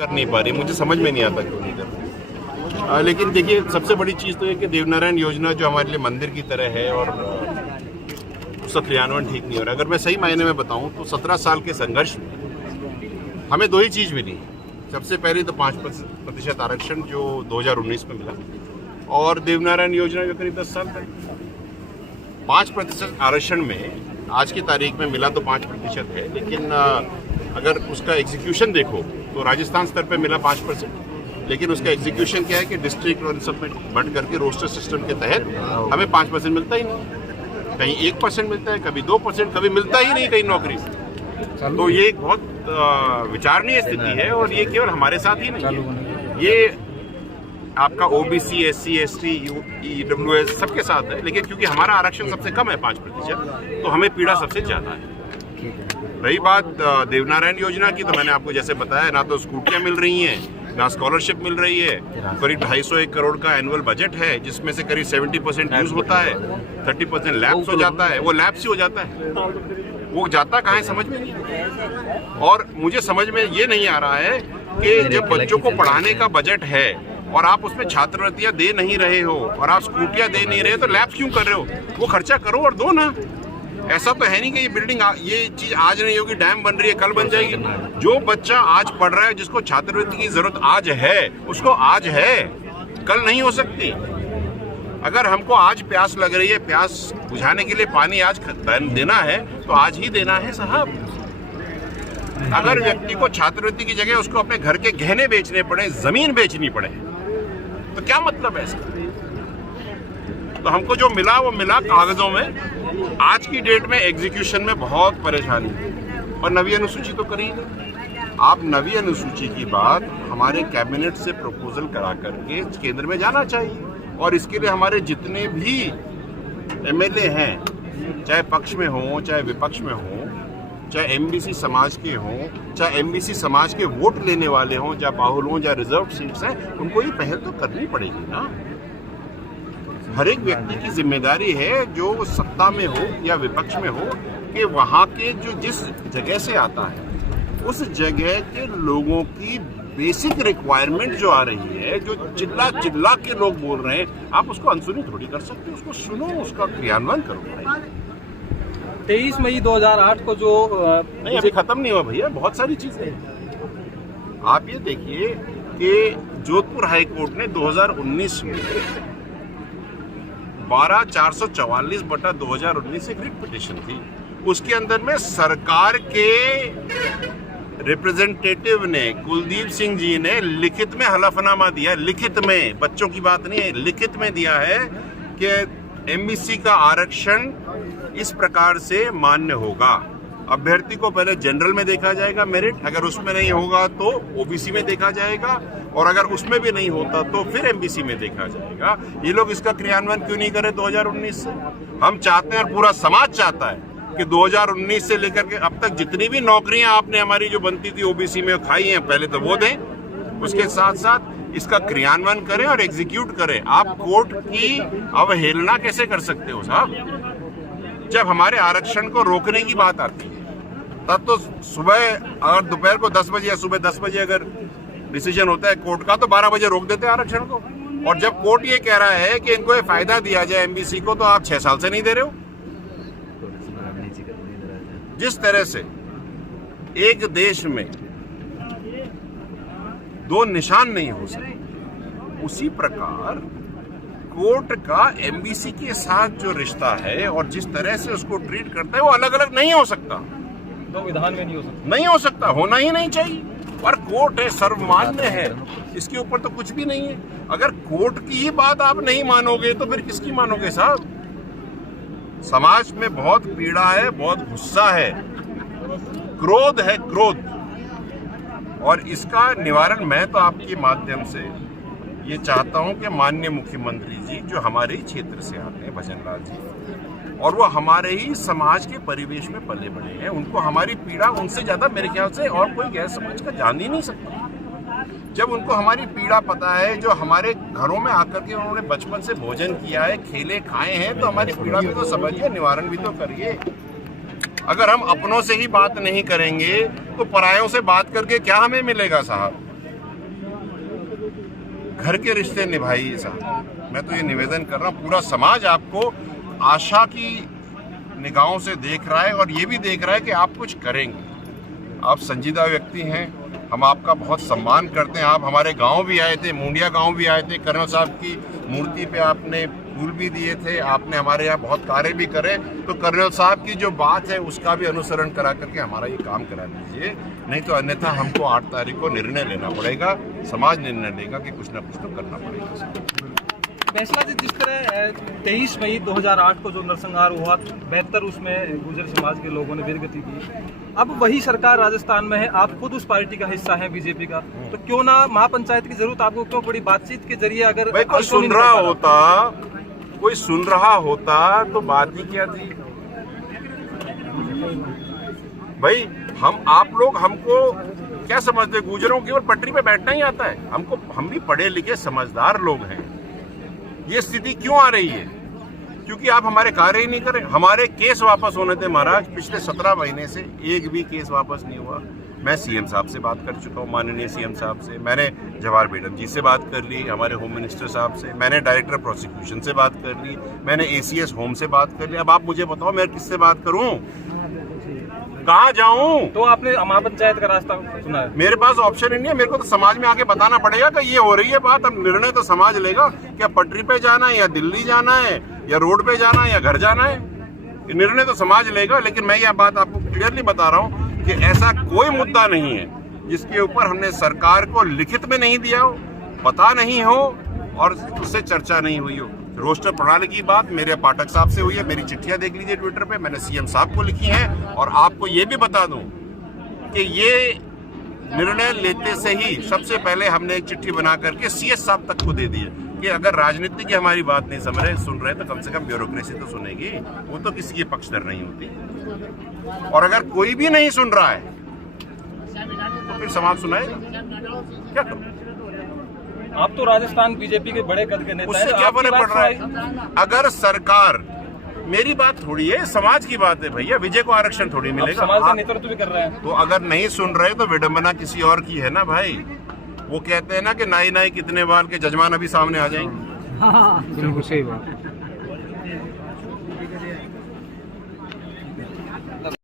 कर नहीं पा रही, मुझे समझ में नहीं आता क्यों नहीं कर रही। लेकिन देखिए, सबसे बड़ी चीज़ तो ये कि देवनारायण योजना जो हमारे लिए मंदिर की तरह है और उसका क्रियान्वयन ठीक नहीं हो रहा। अगर मैं सही मायने में बताऊं तो 17 साल के संघर्ष में हमें दो ही चीज़ मिली। सबसे पहले तो 5% आरक्षण जो 2019 में मिला, और देवनारायण योजना जो करीब 10 साल तक 5% आरक्षण में आज की तारीख में मिला तो 5% है, लेकिन अगर उसका एग्जीक्यूशन देखो तो राजस्थान स्तर पे मिला 5%, लेकिन उसका एग्जीक्यूशन क्या है कि डिस्ट्रिक्ट और सब में बढ़ करके रोस्टर सिस्टम के तहत हमें 5% मिलता ही नहीं, कहीं 1% मिलता है, कभी 2%, कभी मिलता ही नहीं कहीं नौकरी। तो ये एक बहुत विचारणीय स्थिति है, और ये केवल हमारे साथ ही नहीं है, ये आपका ओबीसी, एससी, एसटी, ईडब्ल्यूएस सबके साथ है। लेकिन क्योंकि हमारा आरक्षण सबसे कम है 5%, तो हमें पीड़ा सबसे ज्यादा है। रही बात देवनारायण योजना की, तो मैंने आपको जैसे बताया, ना तो स्कूटियां मिल रही हैं, ना स्कॉलरशिप मिल रही है। करीब 250 करोड़ का एनुअल बजट है, जिसमें से करीब 70% यूज होता है, 30% लैप्स हो जाता है। वो लैप्स ही हो जाता है, वो जाता कहाँ है समझ में नहीं। और मुझे समझ में ये नहीं आ रहा है कि जब बच्चों को पढ़ाने का बजट है और आप उसमें छात्रवृत्तियां दे नहीं रहे हो और आप स्कूटियां दे नहीं रहे हो, तो लैब्स क्यों कर रहे हो? वो खर्चा करो और दो ना। ऐसा तो है नहीं कि ये बिल्डिंग ये चीज आज नहीं होगी, डैम बन रही है कल बन जाएगी। जो बच्चा आज पढ़ रहा है, जिसको छात्रवृत्ति की जरूरत आज है, उसको आज है, कल नहीं हो सकती। अगर हमको आज प्यास लग रही है, प्यास बुझाने के लिए पानी आज देना है तो आज ही देना है साहब। अगर व्यक्ति को छात्रवृत्ति की जगह उसको अपने घर के गहने बेचने पड़े, जमीन बेचनी पड़े, तो क्या मतलब है इसका? तो हमको जो मिला वो मिला कागजों में। आज की डेट में एग्जीक्यूशन में बहुत परेशानी है, और नवी अनुसूची तो करी नहीं। आप नवी अनुसूची की बात हमारे कैबिनेट से प्रपोजल करा करके केंद्र में जाना चाहिए, और इसके लिए हमारे जितने भी एमएलए हैं, चाहे पक्ष में हो चाहे विपक्ष में हो, चाहे एमबीसी समाज के हों, चाहे एमबीसी समाज के वोट लेने वाले हों, चाहे बाहुल हों, चाहे रिजर्व सीट्स हैं, उनको ये पहल तो करनी पड़ेगी ना। हर एक व्यक्ति की जिम्मेदारी है, जो सत्ता में हो या विपक्ष में हो, कि वहाँ के जो जिस जगह से आता है उस जगह के लोगों की बेसिक रिक्वायरमेंट जो आ रही है, जो चिल्ला चिल्ला के लोग बोल रहे हैं, आप उसको अनसुनी थोड़ी कर सकते हो। उसको सुनो, उसका क्रियान्वयन करो। 23 मई 2008 को जो नहीं, अभी खत्म नहीं हुआ भैया, बहुत सारी चीजें। आप ये देखिए कि जोधपुर हाई कोर्ट ने 2019 में 12/444/2019 एक रिट पिटीशन थी। उसके अंदर में सरकार के रिप्रेजेंटेटिव ने, कुलदीप सिंह जी ने लिखित में हलफनामा दिया, लिखित में, बच्चों की बात नहीं है, लिखित में दिया है कि एमबीसी का आरक्षण इस प्रकार से मान्य होगा। अभ्यर्थी को पहले जनरल में देखा जाएगा मेरिट, अगर उसमें नहीं होगा तो ओबीसी में देखा जाएगा, और अगर उसमें भी नहीं होता तो फिर एमबीसी में देखा जाएगा। ये लोग इसका क्रियान्वयन क्यों नहीं करे 2019 से? हम चाहते हैं और पूरा समाज चाहता है कि 2019 से लेकर के अब तक जितनी भी नौकरियां आपने हमारी जो बनती थी ओबीसी में खाई हैं, पहले तो वो दें, उसके साथ साथ इसका क्रियान्वयन करें और एग्जीक्यूट करें। आप कोर्ट की अवहेलना कैसे कर सकते हो साहब? जब हमारे आरक्षण को रोकने की बात आती है, तब तो सुबह अगर दोपहर को 10 बजे या सुबह 10 बजे अगर डिसीजन होता है कोर्ट का, तो 12 बजे रोक देते हैं आरक्षण को। और जब कोर्ट ये कह रहा है कि इनको ये फायदा दिया जाए एमबीसी को, तो आप 6 साल से नहीं दे रहे हो। जिस तरह से एक देश में दो निशान नहीं हो सकते, उसी प्रकार कोर्ट का एमबीसी के साथ जो रिश्ता है और जिस तरह से उसको ट्रीट करता है, वो अलग अलग नहीं हो सकता। दो विधान में नहीं हो सकता, नहीं हो सकता, होना ही नहीं चाहिए। और कोर्ट है, सर्वमान्य है, इसके ऊपर तो कुछ भी नहीं है। अगर कोर्ट की ही बात आप नहीं मानोगे तो फिर किसकी मानोगे साहब? समाज में बहुत पीड़ा है, बहुत गुस्सा है, क्रोध है, क्रोध। और इसका निवारण मैं तो आपके माध्यम से ये चाहता हूं कि माननीय मुख्यमंत्री जी, जो हमारे ही क्षेत्र से आते हैं, भजन लाल जी, और वो हमारे ही समाज के परिवेश में पले बड़े हैं, उनको हमारी पीड़ा उनसे ज्यादा मेरे ख्याल से और कोई गैर समाज का जान ही नहीं सकता। जब उनको हमारी पीड़ा पता है, जो हमारे घरों में आकर के उन्होंने बचपन से भोजन किया है, खेले खाए हैं, तो हमारी पीड़ा भी तो समझिए, निवारण भी तो करिए। अगर हम अपनों से ही बात नहीं करेंगे तो परायों से बात करके क्या हमें मिलेगा साहब? घर के रिश्ते निभाइए साहब। मैं तो ये निवेदन कर रहा हूँ, पूरा समाज आपको आशा की निगाहों से देख रहा है और ये भी देख रहा है कि आप कुछ करेंगे। आप संजीदा व्यक्ति हैं, हम आपका बहुत सम्मान करते हैं। आप हमारे गांव भी आए थे, मुंडिया गांव भी आए थे, कर्नल साहब की मूर्ति पे आपने फूल भी दिए थे, आपने हमारे यहाँ बहुत कार्य भी करे। तो कर्नल साहब की जो बात है उसका भी अनुसरण करा करके हमारा ये काम करा दीजिए, नहीं तो अन्यथा हमको 8 तारीख को निर्णय लेना पड़ेगा। समाज निर्णय लेगा कि कुछ ना कुछ तो करना पड़ेगा। फैसला जिस तरह 23 मई 2008 को जो नरसंहार हुआ, 72 उसमें गुर्जर समाज के लोगों ने वीरगति की। अब वही सरकार राजस्थान में है, आप खुद उस पार्टी का हिस्सा हैं, बीजेपी का, तो क्यों ना महापंचायत की जरूरत आपको क्यों पड़ी? बातचीत के जरिए अगर कोई सुन रहा होता तो बात ही क्या थी भाई। हमको क्या समझते, गुर्जरों की ओर पटरी पे बैठना ही आता है हमको? हम भी पढ़े लिखे समझदार लोग हैं। ये स्थिति क्यों आ रही है? क्योंकि आप हमारे कार्य ही नहीं करें। हमारे केस वापस होने थे महाराज, पिछले 17 महीने से एक भी केस वापस नहीं हुआ। मैं सीएम साहब से बात कर चुका हूँ, माननीय सीएम साहब से, मैंने जवाहर बेगम जी से बात कर ली, हमारे होम मिनिस्टर साहब से, मैंने डायरेक्टर प्रोसिक्यूशन से बात कर ली, मैंने एसीएस होम से बात कर ली। अब आप मुझे बताओ मैं किससे बात करूं, कहाँ जाऊं? तो आपने महापंचायत का रास्ता चुना है? मेरे पास ऑप्शन ही नहीं है। मेरे को तो समाज में आके बताना पड़ेगा कि ये हो रही है बात। अब निर्णय तो समाज लेगा, क्या पटरी पे जाना है या दिल्ली जाना है या रोड पे जाना है या घर जाना है, निर्णय तो समाज लेगा। लेकिन मैं यह बात आपको क्लियरली बता रहा हूँ कि ऐसा कोई मुद्दा नहीं है जिसके ऊपर हमने सरकार को लिखित में नहीं दिया हो, पता नहीं हो और उससे चर्चा नहीं हुई हो। रोस्टर प्रणाली की बात मेरे पाठक साहब से हुई है, मेरी चिट्ठियां देख लीजिए ट्विटर पे, मैंने सीएम साहब को लिखी हैं। और आपको ये भी बता दूं कि ये निर्णय लेते से ही सबसे पहले हमने एक चिट्ठी बना करके सीएस साहब तक को दे दी है कि अगर राजनीति की हमारी बात नहीं सुन रहे तो कम से कम ब्यूरोक्रेसी तो सुनेगी। वो तो किसी की पक्षधर नहीं होती। और अगर कोई भी नहीं सुन रहा है तो फिर समाज सुनाएगा, क्या करूं? आप तो राजस्थान बीजेपी के बड़े कद के नेता हैं, उससे क्या फर्क पड़ रहा है? अगर सरकार, मेरी बात थोड़ी है, समाज की बात है भैया। विजय को आरक्षण थोड़ी मिलेगा, समाज का नेतृत्व भी कर रहे हैं। तो अगर नहीं सुन रहे तो विडंबना किसी और की है ना भाई। वो कहते हैं ना कि नाई नाई कितने बाल के जजमान अभी सामने आ जाएंगे। बिल्कुल सही बात।